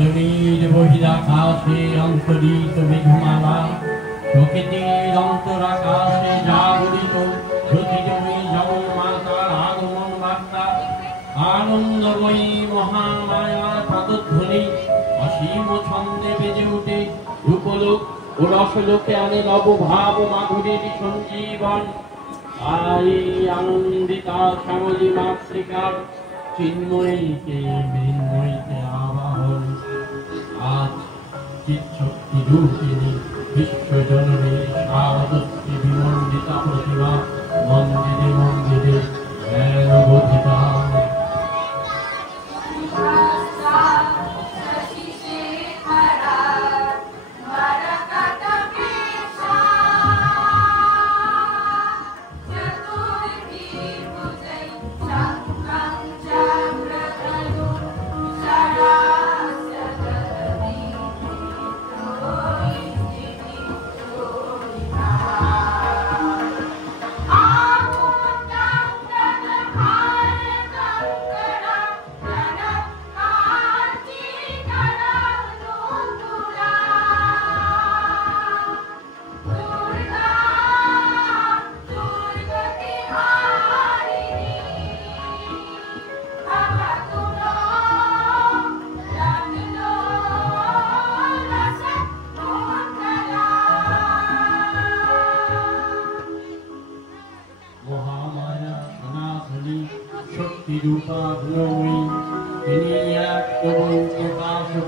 রজনীর বহিরাকাশে অন্তরিত মেঘমালা, প্রকৃতির অন্তরাকাশে জাগরিত জ্যোতির্ময়ী জগন্মাতার আগমন বার্তা, আনন্দময়ী মহামায়ার পদধ্বনি অসীম ছন্দে বেজে উঠে রূপলোক ও রসলোকে আনে নবভাব মাধুরীর সঞ্জীবন। আর এই আনন্দিতা শ্যামলী মাতৃকার চিন্ময়ীকে মৃন্ময়ীতে আবাহন। আজ চিৎশক্তি রূপিণী বিশ্বজননী সারদত্তি বিমণ্ডিতা প্রতিভা মন্দিরে মন্দিরে জ্ঞানবোধিতা।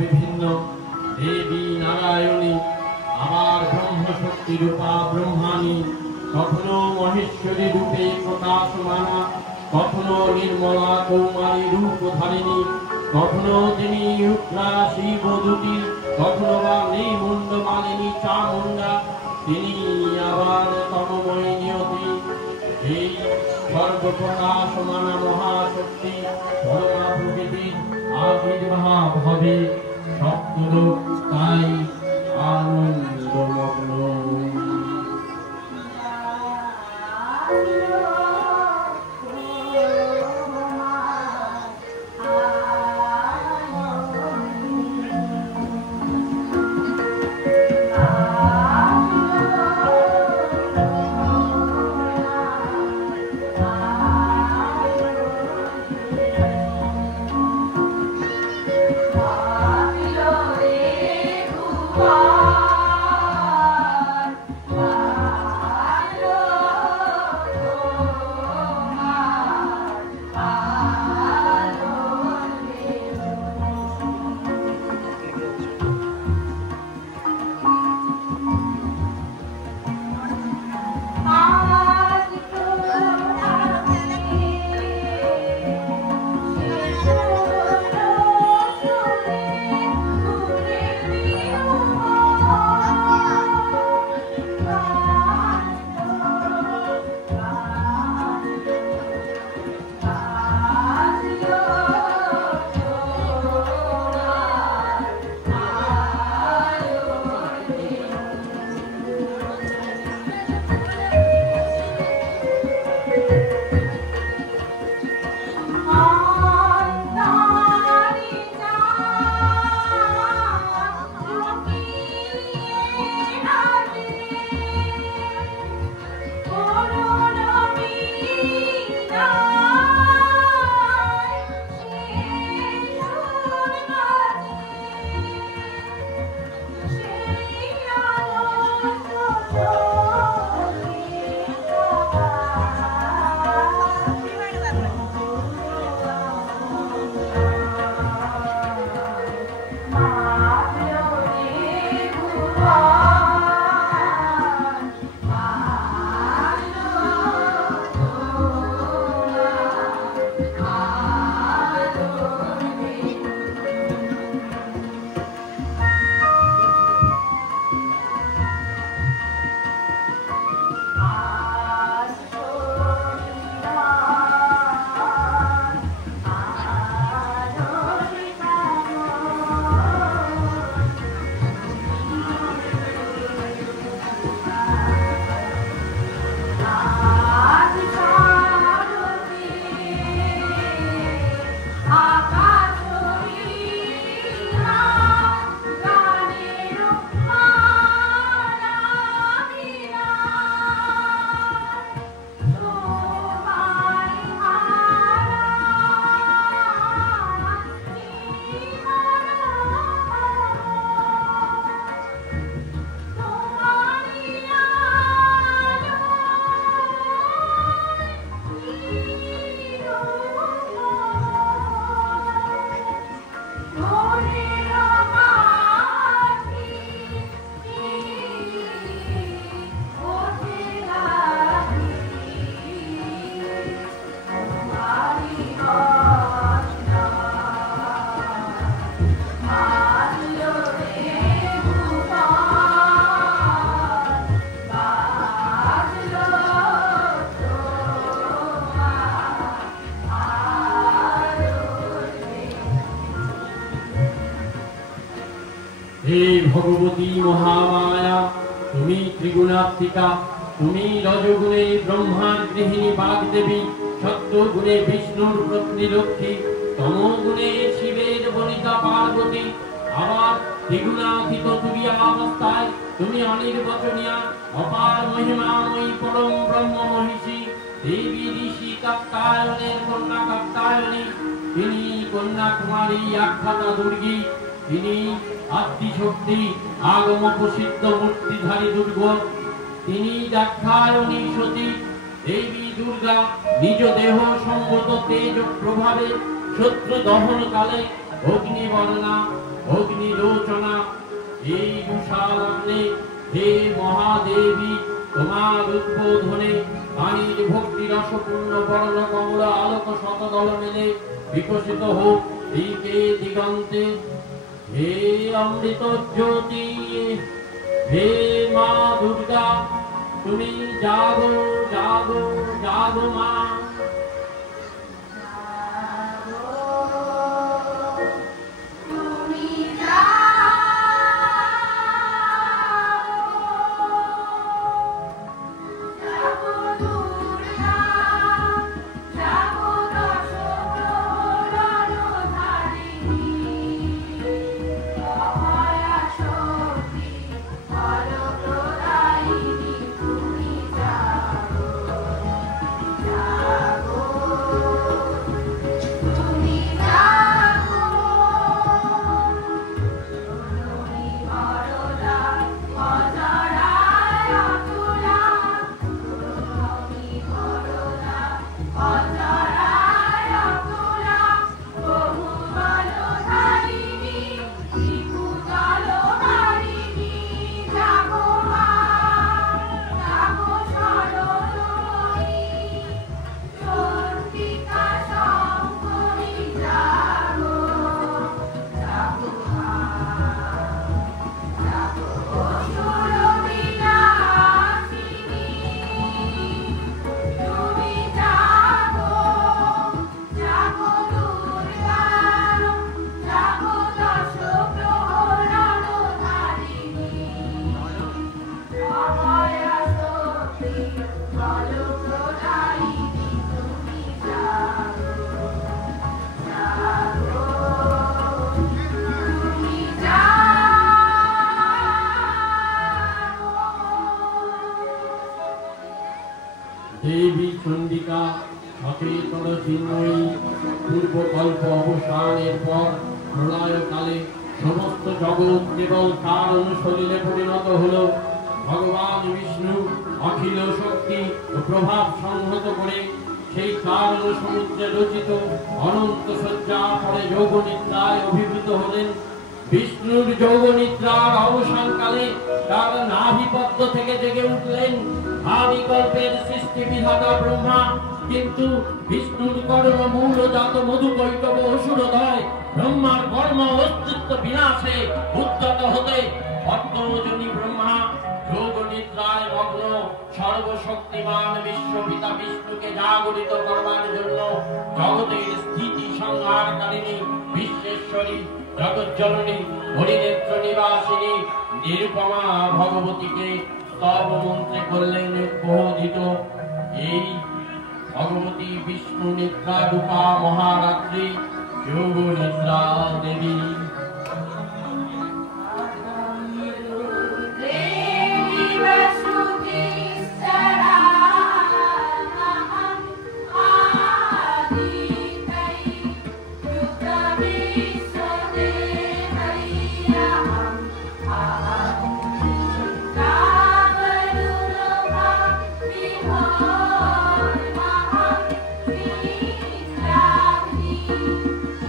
বিভিন্ন দেবী নারায়ণী, আবার ব্রহ্মশক্তি রূপা ব্রহ্মাণী, কখনো মহেশ্বরী রূপে প্রকাশমানা, কখনো নির্মলা কৌমারী রূপধারিণী, কখনো তিনি উগ্রা শিবদূতী, কখনো বা নিমুণ্ড মালিনী চামুণ্ডা, তিনি আবার তন্ময় নিয়তি। এই সর্বপ্রকাশমানা মহাশক্তি পরমা প্রকৃতির আবির্ভাব হবে সপ্তলোক তাই আনন্দমগ্ন। Wow. হে ভগবতী মহামায়া, তুমি ত্রিগুণাত্মিকা। তুমি রজগুণে ব্রহ্মার গৃহিণী বাগদেবী, সত্যগুণে বিষ্ণুর পত্নী লক্ষ্মী, তমগুণে শিবের বনিতা পার্বতী। আবার দ্বিগুণাতীত তুরীয়াবস্থায় তুমি অনির্বচনীয়া অপার মহিমাময়ী পরম ব্রহ্ম মহিষী দেবী ঋষি কাত্যায়নের কন্যা কাত্যায়নী। তিনি কন্যাকুমারী আখ্যাতা দুর্গী। তিনি আদ্যশক্তি আগম প্রসিদ্ধ মূর্তিধারী দুর্গ। তিনি দাক্ষায়ণী সতী। দেবী দুর্গা নিজ দেহ সম্মত তেজ প্রভাবে শত্রু দহন কালে অগ্নিবর্ণা অগ্নিলোচনা। এই বিশালাগ্নে হে মহাদেবী, তোমার উদ্বোধনে বাণীর ভক্তি রসপূর্ণ বর্ণ কমলা আলোক শতদল মেলে বিকশিত হোক দিকে দিগন্তে। হে অমৃত জ্যোতি, হে মা দুর্গা, তুমি জাগো জাগো জাগো মা। দেবী চণ্ডিকা সচেতন চিন্ময়ী পূর্বকল্প অবসানের পর প্রলয়কালে সমস্ত জগৎ কেবল তার অনুশরীরে পরিণত হল। ভগবান বিষ্ণু অখিল শক্তি ও প্রভাব সংহত করে সেই কারণ সমুদ্রে রচিত অনন্ত শয্যা পরে যোগনিদ্রায় অভিভূত হলেন। বিষ্ণুর যোগনিদ্রার অবসানকালে তার নাভিপদ্ম থেকে জেগে উঠলেন আদিকল্পের সৃষ্টি বিধাতা ব্রহ্মা। কিন্তু বিষ্ণুর কর্ম মূলজাত মধুকৈটব অসুরদয় ব্রহ্মার কর্ম অস্তিত্ব বিনাশে উদ্যত হতে পদ্মজনী ব্রহ্মা যোগনিদ্রায় মগ্ন সর্বশক্তিমান বিশ্বপিতা বিষ্ণুকে জাগরিত করবার জন্য জগতের স্থিতি সংহারকারিণী বিশ্বেশ্বরী জগজ্জননী হরিনেত্র নিবাসিনী নিরুপমা ভগবতীকে স্তব মন্ত্রে করলেন উদ্বোধিত। এই ভগবতী বিষ্ণু নিদ্রা রূপা মহারাত্রি যোগ নিদ্রা দেবী।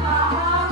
Aha.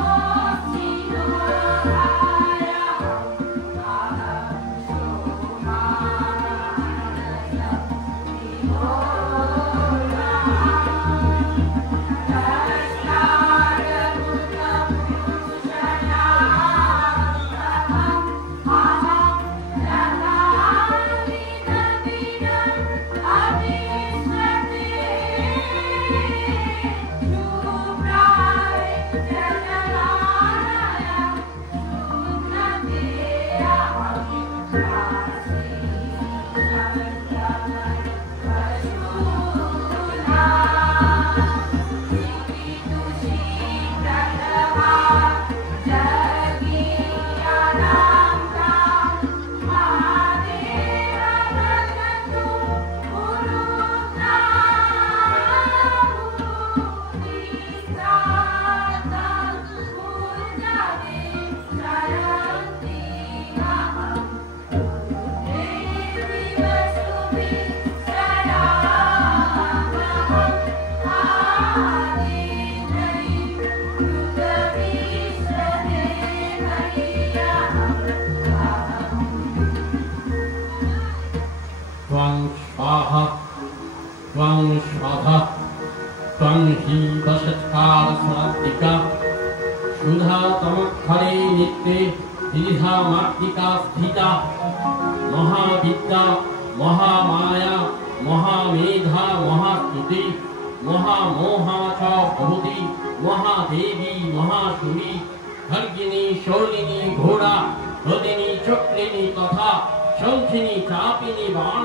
চিত্তে ত্রিধা মাতৃকা স্থিতা মহাবিদ্যা মহামায়া মহামেধা মহাস্তুতি মহামোহা চ ভবতি মহাদেবী মহাসুরী খর্গিনী শৌলিনী ঘোড়া রদিনী চক্রিনী তথা শঙ্খিনী চাপিনী বাণ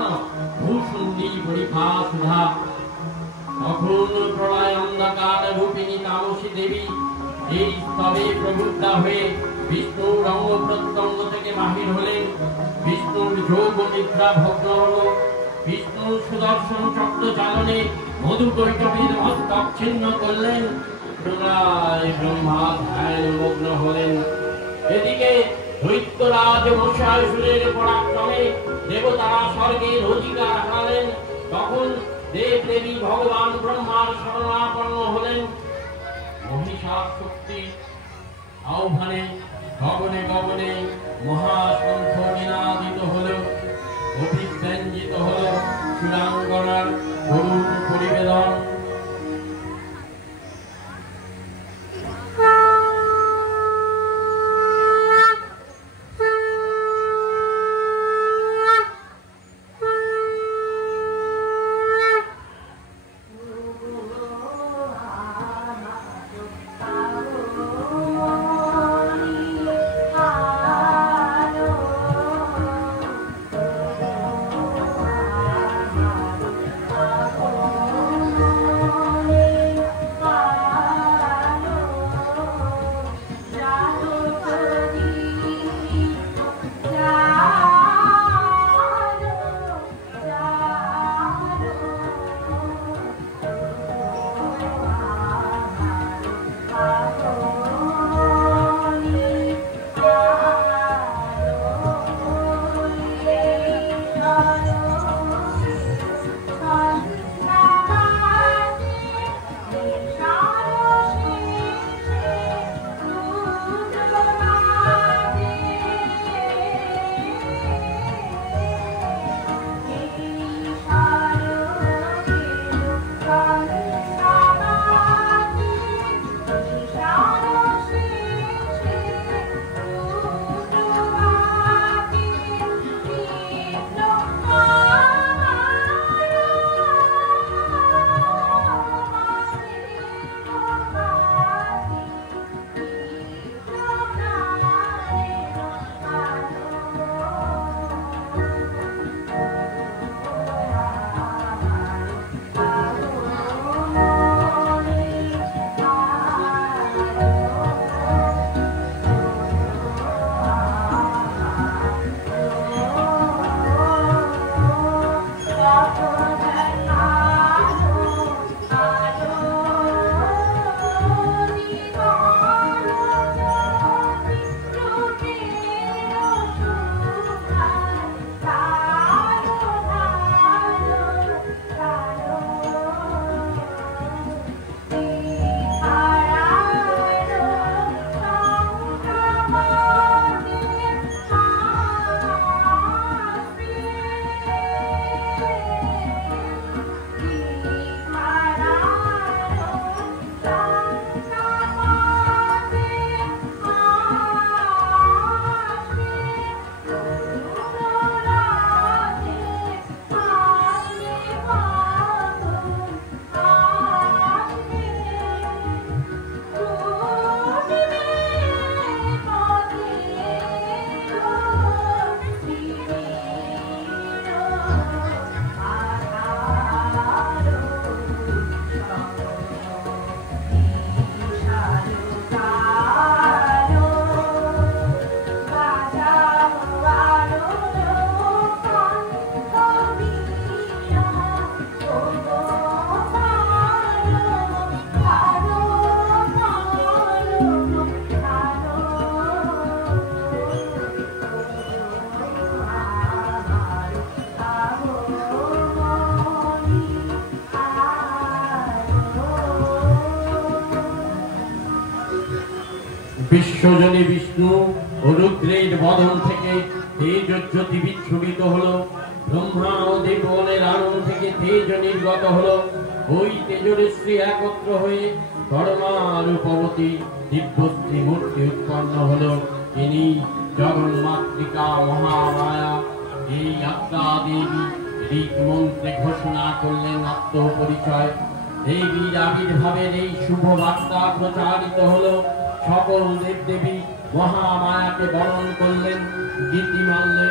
ভূষুণ্ডী পরিখা সুধা। তখন প্রলয় অন্ধকার রূপিণী তামসী দেবী এই স্তবে প্রবুদ্ধা হয়ে বিষ্ণুর অঙ্গ প্রত্যঙ্গ থেকে বাহির হলেন। বিষ্ণুর যোগ নিদ্রা ভগ্ন হল। বিষ্ণুর সুদর্শন চক্র চালনে মধুকৈটবীর মস্তক ছিন্ন করলেন। ব্রহ্মা ধ্যানমগ্ন হলেন। এদিকে দৈত্যরাজ মৎস্যাসুরের পরাক্রমে দেবতারা স্বর্গের অধিকার হারালেন। তখন দেব দেবী ভগবান ব্রহ্মার শরণাপন্ন হলেন। মহিষার শক্তি আহ্বানে গগনে গগনে মহাশঙ্খ নিনাদিত হল। অভিব্যঞ্জিত হল সুরাঙ্গনার করুণ পরিবেদন। বিশ্বজনী বিষ্ণু ও রুদ্রের বদন থেকে তেজজ্যোতি বিচ্ছুরিত হলো। ব্রহ্মা ও দেবগণের আনন থেকে তেজ নির্গত হলো। ওই তেজস্বী একত্র হয়ে পরমা রূপবতী দিব্যশ্রী মূর্তি উৎপন্ন হলো। তিনি জগন্মাতৃকা মহামায়া। এই আদ্যা দেবী ঋক মন্ত্রে ঘোষণা করলেন আত্মপরিচয়। দেবীর আবির্ভাবের এই শুভ বার্তা প্রচারিত হলো। সকল দেবদেবী মহামায়াকে বরণ করলেন গীতিমাল্যে।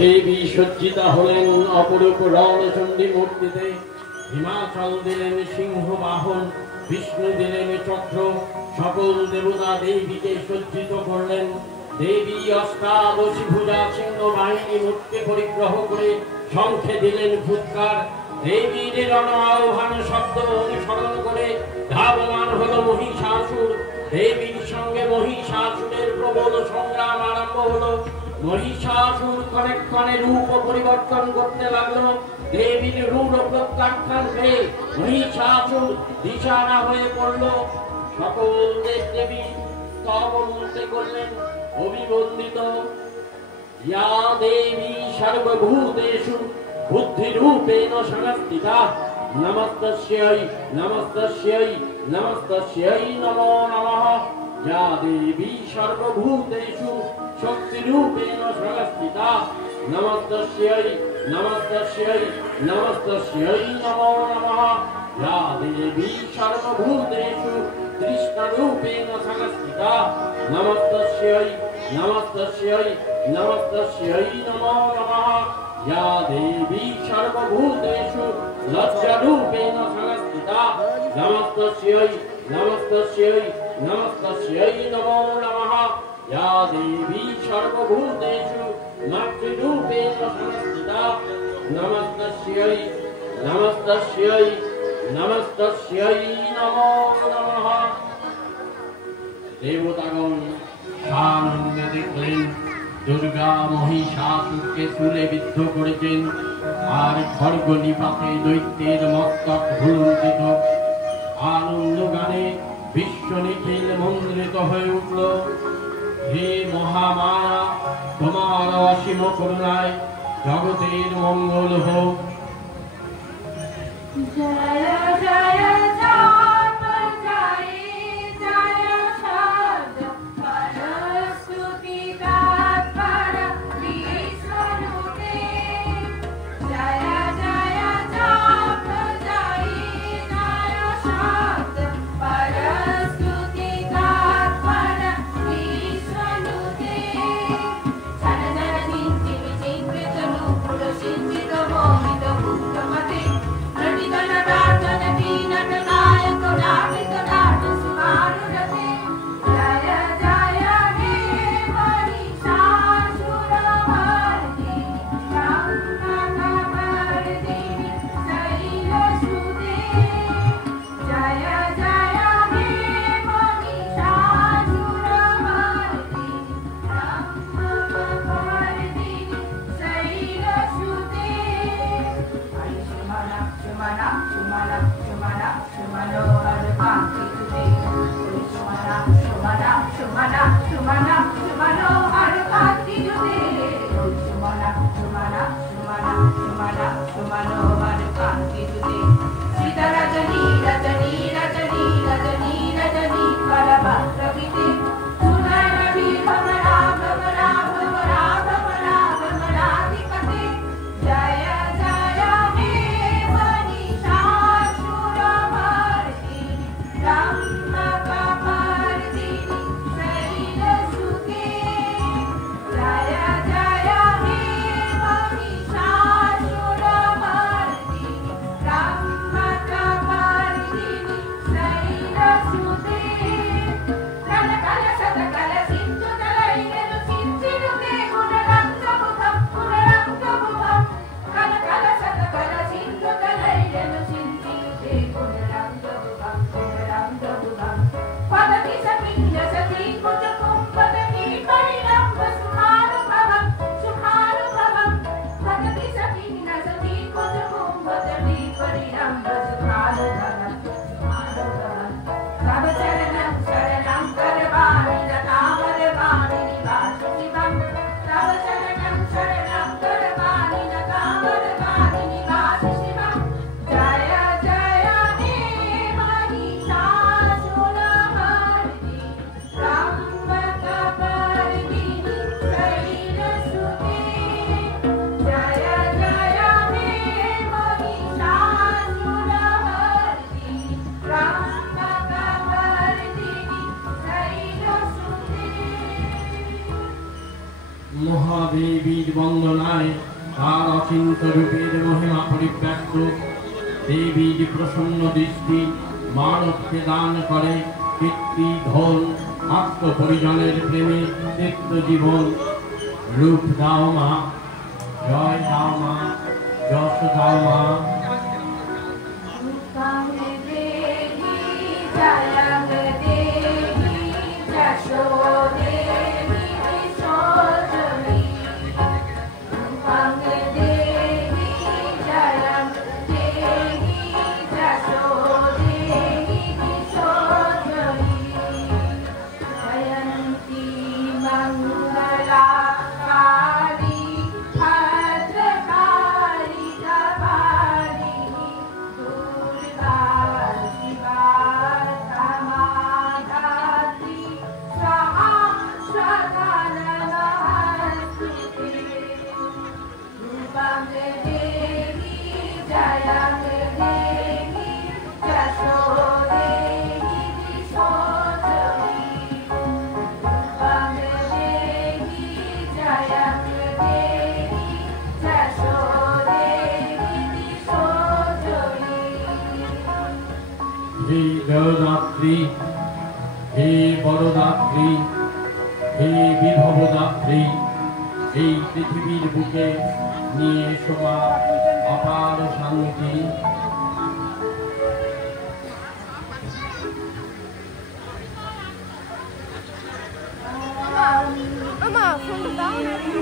দেবী সজ্জিতা হলেন অপরূপ রণচণ্ডী মূর্তিতে। হিমাচল দিলেন সিংহ বাহন, বিষ্ণু দিলেন চক্র, সকল দেবতা দেবীকে সজ্জিত করলেন। দেবী অষ্টাদশী ভুজা সিংহ বাহিনী মূর্তি পরিগ্রহ করে শঙ্খে দিলেন ফুৎকার। দেবীর রণ আহ্বান শব্দ অনুসরণ করে ধাবমান হলো মহিষাসুর। দেবীর সঙ্গে মহিষাসুরের প্রবল সংগ্রাম আরম্ভ হলো। মহিষাসুর ক্ষণে ক্ষণে রূপ পরিবর্তন করতে লাগলো। দেবীর রূঢ় প্রত্যাখ্যান পেয়ে মহিষাসুর দিশাহারা হয়ে পড়ল। সকল দেবদেবী স্তব মূর্তি করলেন অভিবন্দিত। ইয়া দেবী সর্বভূতেষু বুদ্ধিরূপেণ সংস্থিতা নমস্তস্যৈ নমস্তস্যৈ নমস্তস্যৈ নমো নমঃ। या देवी सर्वभूतेषु शक्तिरूपेण संस्थिता नमस्तस्यै नमस्तस्यै नमस्तस्यै नमो नमः। या देवी सर्वभूतेषु कृष्णरूपेण संस्थिता नमस्तस्यै नमस्तस्यै नमस्तस्यै नमो नमः। या देवी सर्वभूतेषु लज्जारूपेण संस्थिता नमस्तस्यै नमस्तस्यै नमस्तस्यै नमो नमः या देवी सर्वभूतेषु मातृरूपेण संस्थिता नमस्तस्यै नमस्तस्यै नमस्तस्यै नमो नमः। देवतागण সানন্দে দেখলেন দুর্গা মহিষাসুরকে শূলে বিদ্ধ করেছেন আর খড়গ নিপাতে দৈত্যের মস্তক ভুলুণ্ঠিত। আনন্দ গানে বিশ্ব নিখিল মন্দ্রিত হয়ে উঠল। হে মহামায়া, তোমার অসীম করুণায় জগতের মঙ্গল হোক। জয় জয় মহাদেবীর বন্দনায় তার অচিন্ত রূপের মহিমা পরিব্যাপ্ত। দেবীর প্রসন্ন দৃষ্টি মানবকে দান করে কীর্তি ধন আত্ম পরিজনের প্রেমে তৃপ্ত জীবন। রূপ দাও মা, জয় দাও মা, যশ দাও মা। হে বড়দাত্রী, হে বিধবদাত্রী, এই পৃথিবীর বুকে নিয়ে এসো মা অপার শান্তি। মামা ফোনটা দাও না একটু।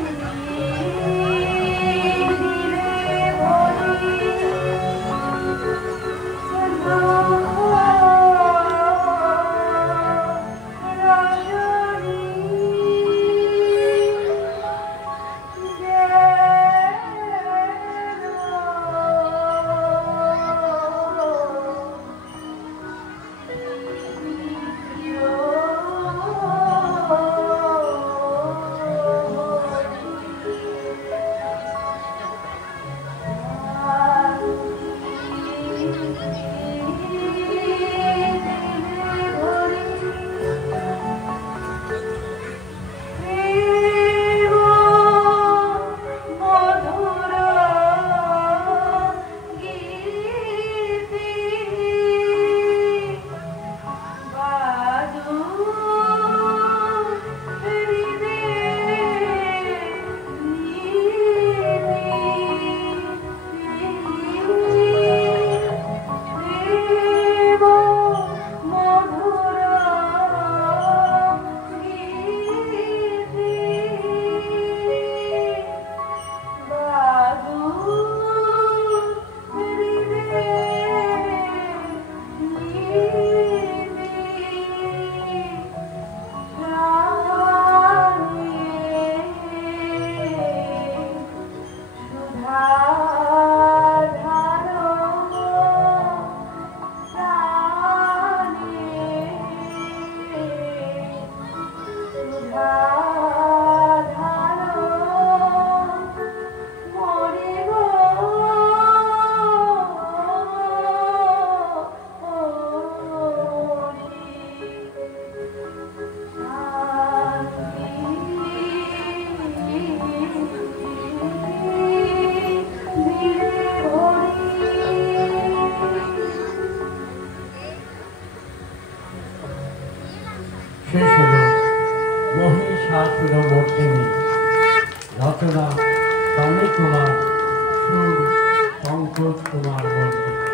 শেষ হল মহিষাসুরমর্দিনী। রচনা তমি কুমার, সুর পঙ্কজ কুমার মল্লিক।